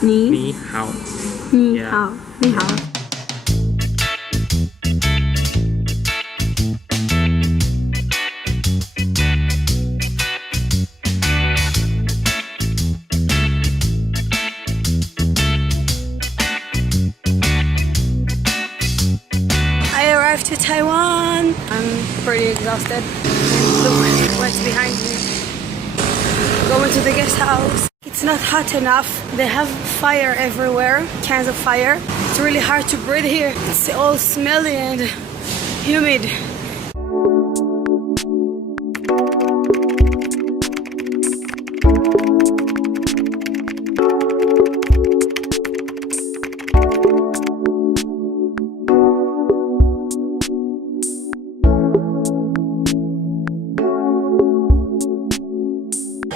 你好。你好，你好。I arrived to Taiwan. I'm pretty exhausted. Look what's behind me. Going to the guest house. It's not hot enough. They have fire everywhere, cans of fire. It's really hard to breathe here. It's all smelly and humid.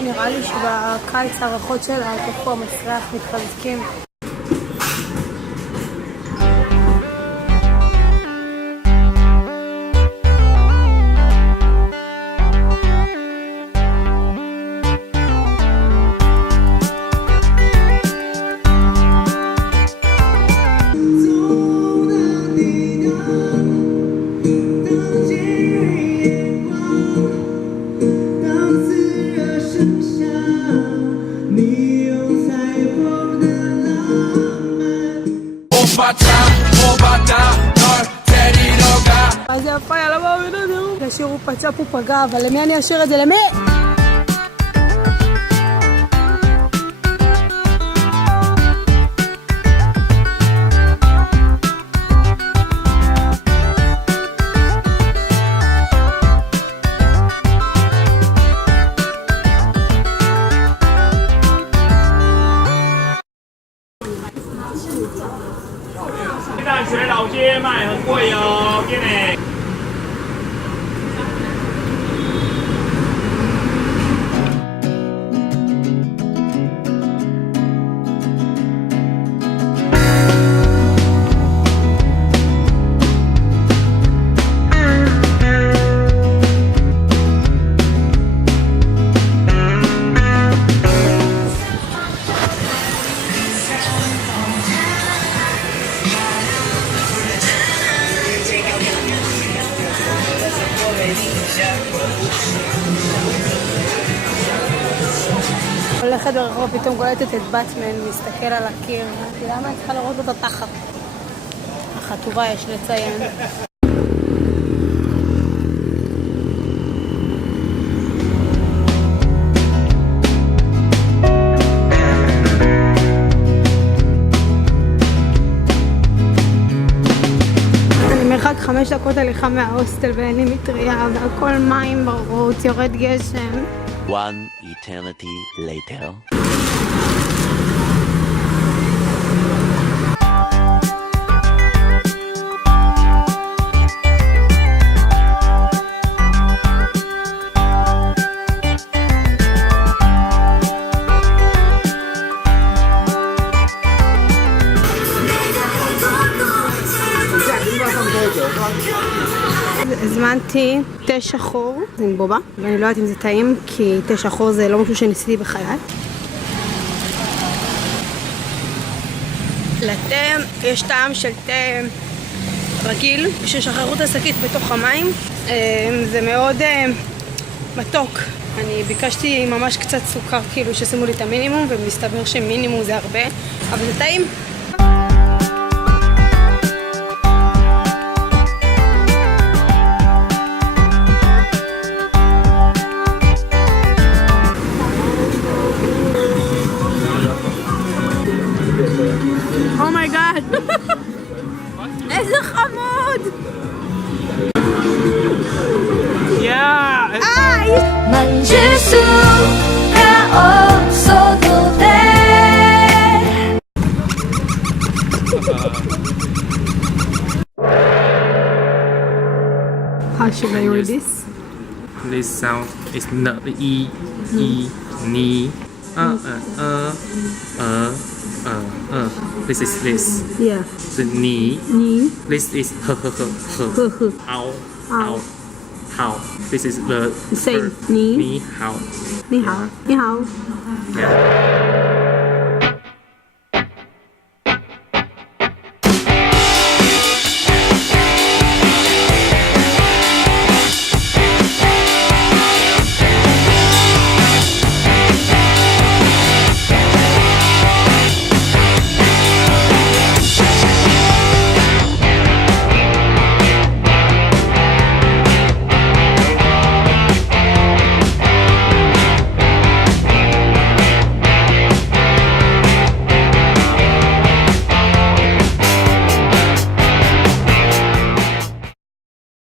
נראה לי שבקיץ הריחות של הטופו המסריח מתחזקים. אז זה יפה, יאללה בואו נדעו. השיר הוא פצע פה פגע, אבל למי אני אשאיר את זה? למי?学老街卖很贵哦，给你。הולכת ברחוב, פתאום קולטת את באטמן, מסתכל על הקיר. למה אני צריכה לראות אותה תחת? החטובה יש לציין. אני מרחק 5 דקות הליכה מההוסטל ואין לי מטריה והכל מים ברוץ, יורד גשם. One eternity later. הזמנתי תה שחור, זה עם בובה, ואני לא יודעת אם זה טעים, כי תה שחור זה לא משהו שניסיתי בחיי. לתה יש טעם של תה רגיל, ששחררו את השקית בתוך המים, זה מאוד מתוק. אני ביקשתי ממש קצת סוכר, כאילו ששימו לי את המינימום, ומסתבר שמינימום זה הרבה, אבל זה טעים. אומייגאד! איזה חמוד! How should I read this? This sound is not e, ni, This is this. Yeah. So ni. Ni. This is Ow. Ow. How. This is the same. Ni hao. Ni hao. Ni hao. Yeah.